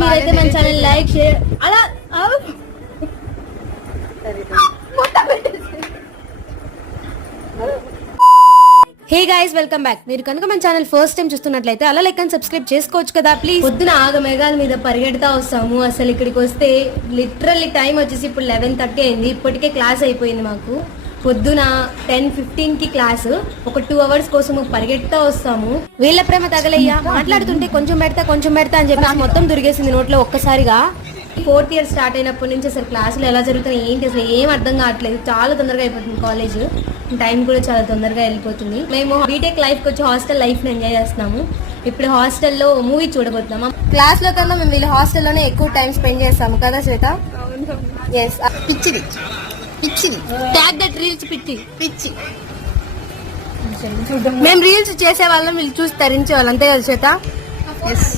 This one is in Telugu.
మీరైతే మన ఛానల్ లైక్ షేర్ అలా హే గైస్ వెల్కమ్ బ్యాక్. మీరు కనుక మన ఛానల్ ఫస్ట్ టైం చూస్తున్నట్లయితే అలా లైక్ అండ్ సబ్స్క్రైబ్ చేసుకోవచ్చు కదా ప్లీజ్. పొద్దున మేఘాల మీద పరిగెడతా వస్తాము. అసలు ఇక్కడికి వస్తే లిటరల్లీ టైం వచ్చేసి ఇప్పుడు 11:30 అయింది. ఇప్పటికే క్లాస్ అయిపోయింది మాకు. పొద్దున 10:15కి క్లాస్. ఒక 2 అవర్స్ కోసం పరిగెడతా వస్తాము. వీళ్ళ ప్రేమ తగలయ్యా మాట్లాడుతుంటే కొంచెం పెడతా అని చెప్పేసి మొత్తం దురిగేసింది నోట్లో ఒక్కసారిగా. 4th ఇయర్ స్టార్ట్ అయినప్పటి నుంచి అసలు క్లాసులు ఎలా జరుగుతున్నాయి ఏంటి అసలు ఏం అర్థం కావట్లేదు. చాలా తొందరగా అయిపోతుంది కాలేజ్. టైం కూడా చాలా తొందరగా వెళ్ళిపోతుంది. మేము బీటెక్ లైఫ్కి వచ్చి హాస్టల్ లైఫ్ని ఎంజాయ్ చేస్తున్నాము. ఇప్పుడు హాస్టల్లో మూవీ చూడబోతున్నాము. క్లాస్ లో కన్నా మేము వీళ్ళ హాస్టల్లోనే ఎక్కువ టైం స్పెండ్ చేస్తాము కదా శ్వేత? ఎస్. పిచ్చిది ట్యాగ్ దట్ రీల్స్ పిచ్చి. మేము రీల్స్ చేసే వాళ్ళం, వీళ్ళు చూసి తరించే వాళ్ళు అంతే కదా శ్వేత? ఎస్.